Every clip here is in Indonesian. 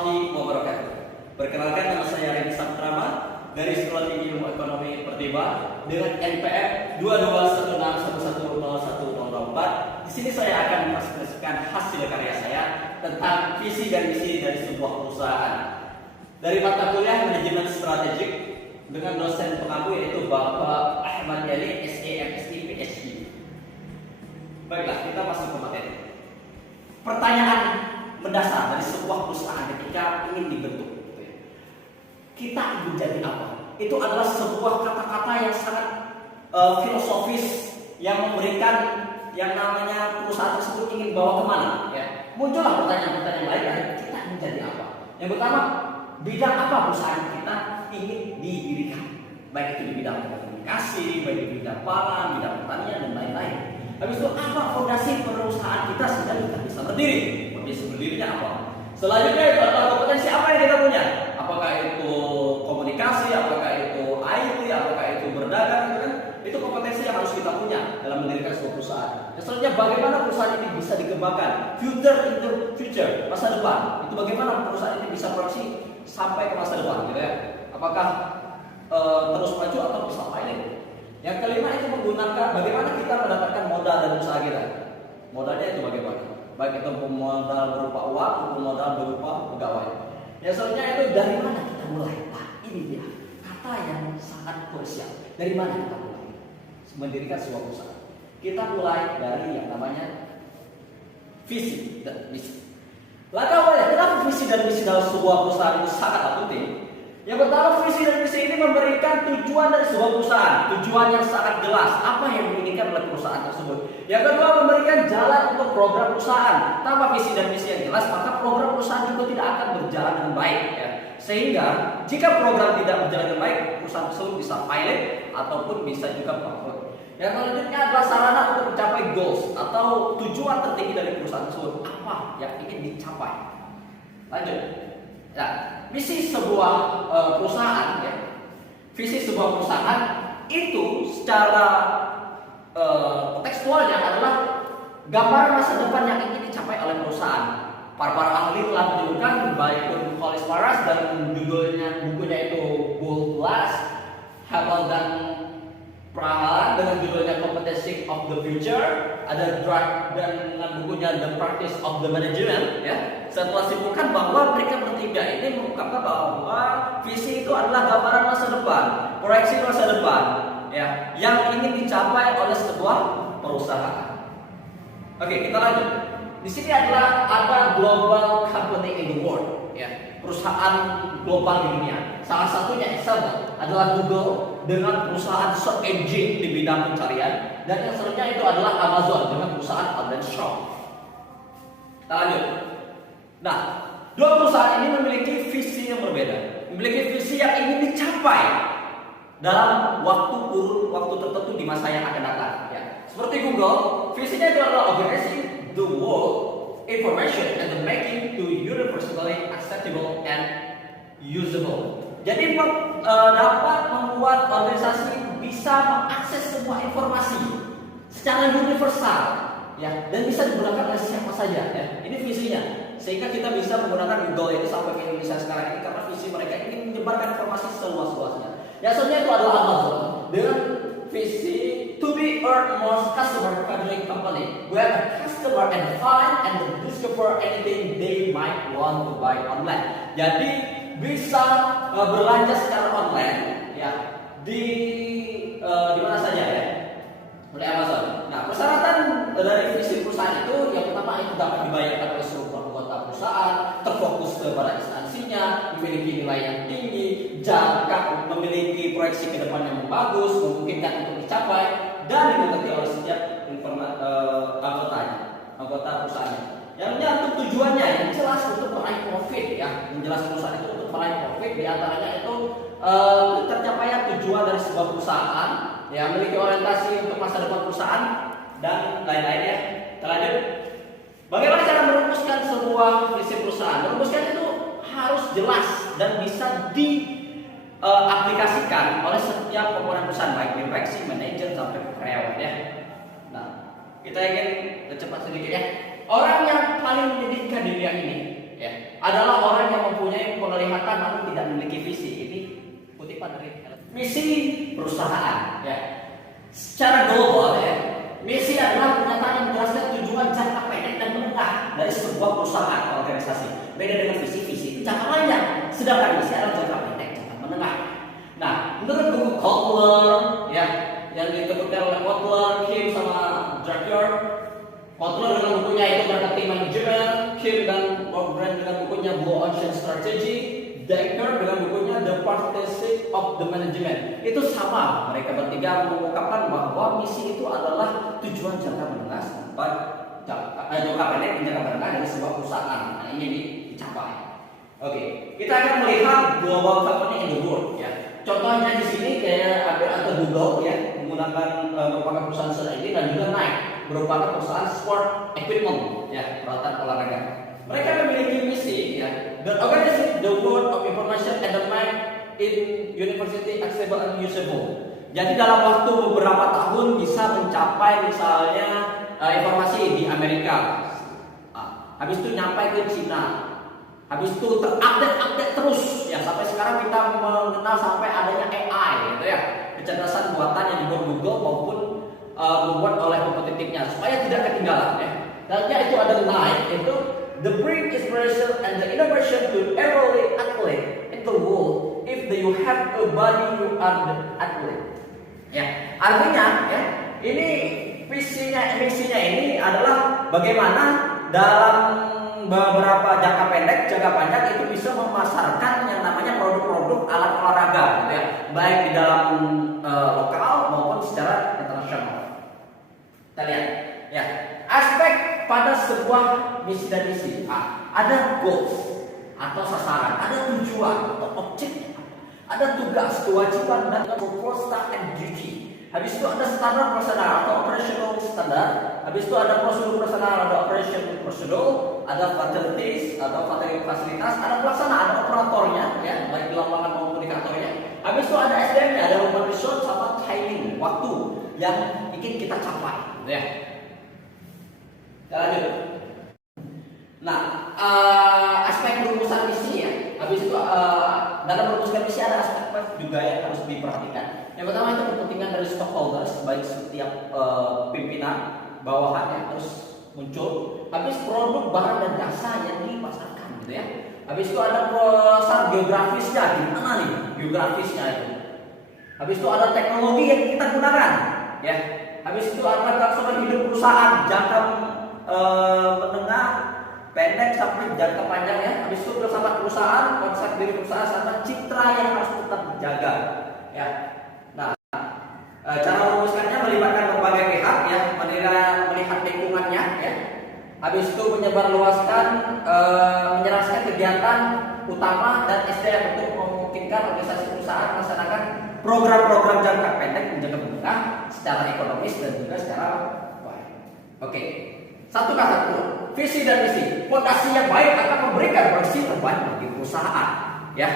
warahmatullahi wabarakatuh. Perkenalkan, nama saya Reni Saputrama dari Sekolah Tinggi Ilmu Ekonomi Pertiba dengan NPM 2216110104. Di sini saya akan mempresentasikan hasil karya saya tentang visi dan misi dari sebuah perusahaan. Dari mata kuliah Manajemen Strategik dengan dosen pengampu yaitu Bapak Ahmad Yani, SEMSI PhD. Baiklah, kita masuk ke materi. Pertanyaan mendasar dari sebuah perusahaan ketika ingin dibentuk, kita ingin jadi apa? Itu adalah sebuah kata-kata yang sangat filosofis yang memberikan yang namanya perusahaan tersebut ingin bawa kemana. Ya, muncullah pertanyaan-pertanyaan lain. Kita ingin jadi apa? Yang pertama, bidang apa perusahaan kita ingin didirikan? Baik itu di bidang komunikasi, baik di bidang pangan, bidang pertanian dan lain-lain. Habis itu apa fondasi perusahaan kita sehingga kita bisa berdiri? Kondisi berdirinya apa? Selanjutnya itu adalah kompetensi apa yang kita punya? Apakah itu komunikasi, apakah itu IT, apakah itu berdagang, gitu kan? Itu kompetensi yang harus kita punya dalam mendirikan sebuah perusahaan. Dan selanjutnya bagaimana perusahaan ini bisa dikembangkan? Future, masa depan. Itu bagaimana perusahaan ini bisa proyeksi sampai ke masa depan, gitu ya? Apakah terus maju atau bisa pilot? Yang kelima itu menggunakan bagaimana kita mendapatkan modal dari usaha kita. Modalnya itu bagaimana? Baik itu modal berupa uang maupun modal berupa pegawai. Yang selanjutnya itu dari mana kita mulai? Nah, ini dia kata yang sangat krusial. Dari mana kita mulai mendirikan sebuah perusahaan? Kita mulai dari yang namanya visi dan misi. Lalu awalnya, kenapa visi dan misi dalam sebuah perusahaan itu sangat penting? Yang pertama, visi dan misi ini memberikan tujuan dari sebuah perusahaan, tujuan yang sangat jelas, apa yang diinginkan oleh perusahaan tersebut. Yang kedua, memberikan jalan untuk program perusahaan. Tanpa visi dan misi yang jelas, maka program perusahaan juga tidak akan berjalan dengan baik. Ya. Sehingga, jika program tidak berjalan dengan baik, perusahaan tersebut bisa pilot ataupun bisa juga bangkrut. Yang selanjutnya adalah sarana untuk mencapai goals atau tujuan tertinggi dari perusahaan tersebut. Apa yang ingin dicapai? Lanjut. Ya, misi sebuah perusahaan, ya, visi sebuah perusahaan itu secara tekstualnya adalah gambaran masa depan yang ingin dicapai oleh perusahaan. Para ahli telah menyebutkan baik Nicholas Paras dan bukunya itu Bold Glass, Havel dan Prahalan dengan judulnya Competency of the Future, ada Drake dan dengan bukunya The Practice of the Management. Ya, saya telah simpulkan bahwa mereka bertiga ini mengungkapkan bahwa visi itu adalah gambaran masa depan, proyeksi masa depan, ya, yang ingin dicapai oleh sebuah perusahaan. Oke, kita lanjut. Di sini adalah ada global company in the world, ya, perusahaan global di dunia. Salah satunya example adalah Google dengan perusahaan search engine di bidang pencarian, dan yang selanjutnya itu adalah Amazon dengan perusahaan online shop. Kita lanjut. Nah, dua perusahaan ini memiliki visi yang berbeda, memiliki visi yang ingin dicapai dalam waktu tertentu di masa yang akan datang. Ya. Seperti Google, visinya itu adalah organizing the world information and the making to universally acceptable and usable. Jadi dapat membuat organisasi bisa mengakses semua informasi secara universal, ya, dan bisa digunakan oleh siapa saja. Ya. Ini visinya, sehingga kita bisa menggunakan Google itu sampai ke Indonesia sekarang ini karena visi mereka ingin menyebarkan informasi seluas-luasnya. Yang selanjutnya itu adalah Amazon dengan visi to be our most customer friendly company, where the customer can find and discover anything they might want to buy online. Jadi bisa belanja secara online, ya, di mana saja, ya, oleh Amazon. Nah, persyaratan dari visi perusahaan itu yang pertama itu dapat dibayarkan oleh seluruh anggota perusahaan, terfokus kepada instansinya, memiliki nilai yang tinggi, jangka, memiliki proyeksi ke depan yang bagus, memungkinkan untuk dicapai, dan dimengerti oleh setiap anggota perusahaan. Yang untuk tujuannya yang jelas untuk meraih profit, ya, menjelaskan perusahaan itu untuk meraih profit, diantaranya itu tercapainya tujuan dari sebuah perusahaan, ya, memiliki orientasi untuk masa depan perusahaan dan lain-lainnya. Lanjut, bagaimana cara merumuskan sebuah visi perusahaan? Merumuskan itu harus jelas dan bisa diaplikasikan oleh setiap komponen perusahaan, baik direksi, manajer sampai karyawan, ya. Nah, kita ingin cepat sedikit, ya. Orang yang paling menyedihkan di dunia ini, ya, adalah orang yang mempunyai penglihatan namun tidak memiliki visi. Ini kutipan dari misi perusahaan ya. Secara global ya, misi adalah pernyataan yang menjelaskan tujuan jangka pendek dan menengah dari sebuah perusahaan atau organisasi. Beda dengan visi itu jangka panjang, sedangkan misi adalah jangka pendek, jangka menengah. Nah, menurut buku Kotler ya, yang ditemukan oleh Kotler, Kim sama Drucker. Kotler dengan bukunya itu Marketing Management, Kim dan Brand dengan bukunya Blue Ocean Strategy, Drucker dengan bukunya The Partnership of the Management. Itu sama, mereka bertiga mengungkapkan bahwa misi itu adalah tujuan jangka menengah sampai jangka pendek dan jangka menengah dari sebuah perusahaan. Nah, ini dicapai. Oke, kita akan melihat global company in the world ya. Contohnya di sini kayak Apple atau Google ya, menggunakan merupakan perusahaan search engine, dan juga Nike merupakan perusahaan sport equipment ya, peralatan olahraga. Mereka memiliki misi ya, the organization the world of information and the mind in university accessible and usable. Jadi dalam waktu beberapa tahun bisa mencapai misalnya informasi di Amerika, habis itu nyampai ke Cina, habis itu terupdate terus ya, sampai sekarang kita mengenal sampai adanya AI gitu ya, kecerdasan buatan yang dibuat Google maupun dibuat oleh kompetitifnya supaya tidak ketinggalan ya. Dan itu ada Nike, itu the bring inspiration and the innovation to every athlete in the world. If you have a body, you are the athlete. Ya, artinya ya, ini misinya ini adalah bagaimana dalam beberapa jangka pendek, jangka panjang itu bisa memasarkan yang namanya produk-produk alat olahraga, gitu ya, baik di dalam lokal maupun secara internasional. Kita lihat, ya, aspek pada sebuah misi dan misi. Ada goals atau sasaran, ada tujuan atau objek, ada tugas, kewajiban dan purpose and duty. Habis itu ada standar operasional atau operational standard. Habis itu ada prosedur operasional, ada operation prosedur, ada facilities atau fasilitas, ada pelaksana, ada operatornya ya, baik di lapangan maupun di kantornya. Habis itu ada SDM-nya, ada human resource sama timing, waktu yang ingin kita capai, gitu ya. Kita lanjut. Nah, aspek perumusan misi ya. Habis itu dalam merumuskan misi ada aspek juga yang harus diperhatikan. Yang pertama itu kepentingan dari stakeholders, baik setiap pimpinan, bawahannya harus muncul. Habis produk, barang dan jasa yang dipasarkan, gitu ya. Habis itu ada pasar geografisnya, gimana nih geografisnya itu. Habis itu ada teknologi yang kita gunakan, ya. Habis itu ada kelangsungan hidup perusahaan, jangka menengah, pendek sampai jangka panjang ya. Habis itu bersama perusahaan, konsep diri perusahaan sama citra yang harus tetap dijaga, ya. Nah, cara merumuskannya melibatkan berbagai pihak ya, melihat lingkungannya ya. Habis itu menyebarluaskan, menjelaskan kegiatan utama dan SDM untuk memungkinkan organisasi perusahaan melaksanakan program-program jangka pendek dan jangka menengah secara ekonomis dan juga secara baik. Oke, satu kata dulu, visi dan misi. Fondasi yang baik akan memberikan proyeksi terbaik bagi perusahaan, ya.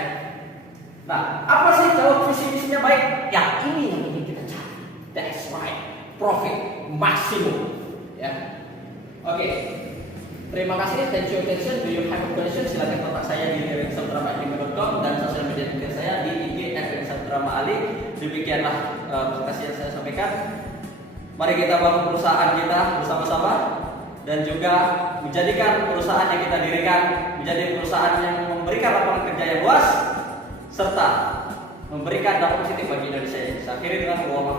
Nah, apa sih kalau visi misinya baik? Ya, ini yang ingin kita cari. That's right, profit maksimum, ya. Oke, terima kasih. Thank you attention. Do you have a question? Silakan kontak saya di @sadrama@gmail.com dan sosial media Twitter saya di IG @sadrama_ali. Demikianlah presentasi yang saya sampaikan. Mari kita bangun perusahaan kita bersama-sama dan juga menjadikan perusahaan yang kita dirikan menjadi perusahaan yang memberikan lapangan kerja yang luas serta memberikan dampak positif bagi Indonesia. Saya akhiri dengan doa